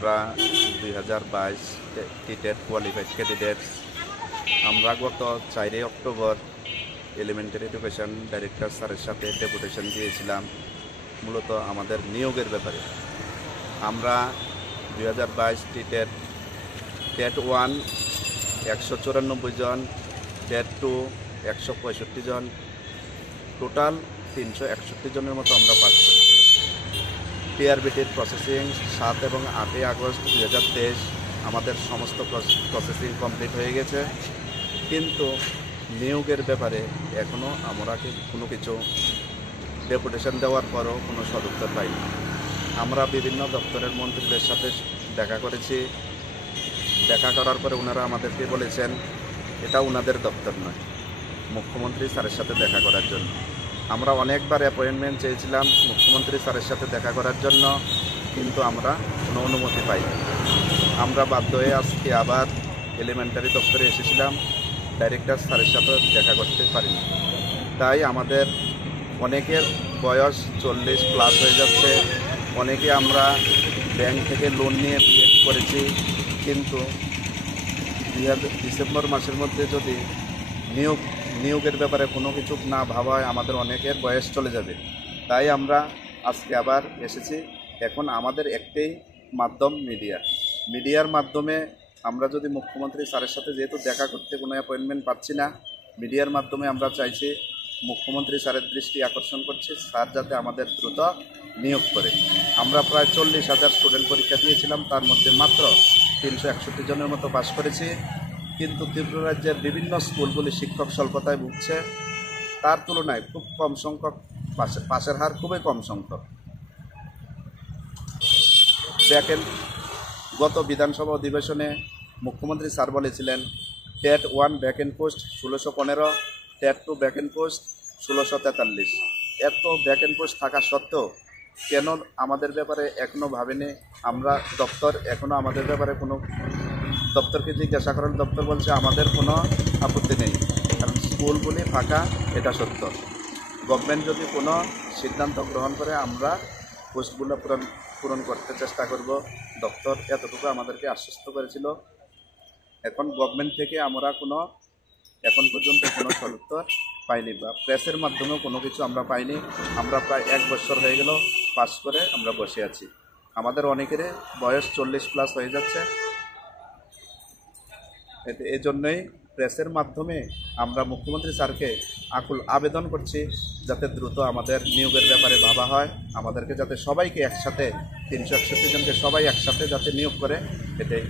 আমরা 2022 TET qualified candidates আমরা গত 4 অক্টোবর এলিমেন্টারি এডুকেশন ডাইরেক্টর স্যারের সাথে ডেপুটেশন দিয়েছিলাম মূলত আমাদের নিয়োগের ব্যাপারে। আমরা 2022 টেট 1 194 জন, টেট 2 165 জন, টোটাল 361 জনের মতো আমরা পাস করি। পিআরবিটির প্রসেসিং 7 এবং 8 আগস্ট 2023 আমাদের সমস্ত প্রসেসিং কমপ্লিট হয়ে গেছে, কিন্তু নিয়োগের ব্যাপারে এখনও আমরা কোনো কিছু ডেপুটেশন দেওয়ার পরও কোনো সদুত্তর পাইনি। আমরা বিভিন্ন দপ্তরের মন্ত্রীদের সাথে দেখা করেছি। দেখা করার পরে ওনারা আমাদেরকে বলেছেন এটা ওনাদের দপ্তর নয়, মুখ্যমন্ত্রী স্যারের সাথে দেখা করার জন্য। আমরা অনেকবার অ্যাপয়েন্টমেন্ট চেয়েছিলাম মুখ্যমন্ত্রী স্যারের সাথে দেখা করার জন্য, কিন্তু আমরা কোনো অনুমতি পাইনি। আমরা বাধ্য হয়ে আজকে আবার এলিমেন্টারি দপ্তরে এসেছিলাম, ডাইরেক্টর স্যারের সাথে দেখা করতে পারিনি। তাই আমাদের অনেকের বয়স 40+ হয়ে যাচ্ছে। অনেকে আমরা ব্যাংক থেকে লোন নিয়ে বিএড করেছি, কিন্তু ডিসেম্বর মাসের মধ্যে যদি নিয়োগের ব্যাপারে কোনো কিছু না ভাবা হয় আমাদের অনেকের বয়স চলে যাবে। তাই আমরা আজকে আবার এসেছি। এখন আমাদের একটাই মাধ্যম মিডিয়ার মাধ্যমে আমরা যদি মুখ্যমন্ত্রী স্যারের সাথে যেহেতু দেখা করতে কোনো অ্যাপয়েন্টমেন্ট পাচ্ছি না, মিডিয়ার মাধ্যমে আমরা চাইছি মুখ্যমন্ত্রী স্যারের দৃষ্টি আকর্ষণ করছি স্যার যাতে আমাদের দ্রুত নিয়োগ করে। আমরা প্রায় 40,000 স্টুডেন্ট পরীক্ষা দিয়েছিলাম, তার মধ্যে মাত্র 361 জনের মতো পাস করেছি। কিন্তু ত্রিপুরা রাজ্যের বিভিন্ন স্কুলগুলি শিক্ষক স্বল্পতায় ভুগছে, তার তুলনায় খুব কম সংখ্যক পাসের হার খুবই কম সংখ্যক। দেখেন, গত বিধানসভা অধিবেশনে মুখ্যমন্ত্রী স্যার বলেছিলেন TET 1 vacant post 1615, TET 2 vacant post 1643। এত ভ্যাকেন্ট পোস্ট থাকা সত্ত্বেও কেন আমাদের ব্যাপারে এখনও ভাবেনি আমরা দপ্তর? এখনও আমাদের ব্যাপারে কোনো দপ্তরকে জিজ্ঞাসা করেন, দপ্তর বলছে আমাদের কোনো আপত্তি নেই, কারণ স্কুলগুলি ফাঁকা, এটা সত্য। গভর্নমেন্ট যদি কোনো সিদ্ধান্ত গ্রহণ করে আমরা পোস্টগুলো পূরণ করতে চেষ্টা করব। দপ্তর এতটুকু আমাদেরকে আশ্বস্ত করেছিল। এখন গভর্নমেন্ট থেকে আমরা এখন পর্যন্ত কোনো সদুত্তর পাইনি, বা প্রেসের মাধ্যমেও কোনো কিছু আমরা পাইনি। আমরা প্রায় 1 বছর হয়ে গেল পাস করে আমরা বসে আছি। আমাদের অনেকেরই বয়স 40+ হয়ে যাচ্ছে। এই জন্যই প্রেসের মাধ্যমে আমরা মুখ্যমন্ত্রী স্যারকে আকুল আবেদন করছি যাতে দ্রুত আমাদের নিয়োগের ব্যাপারে ভাবা হয়, আমাদেরকে যাতে সবাইকে একসাথে 361 জনকে সবাই একসাথে যাতে নিয়োগ করে, এটাই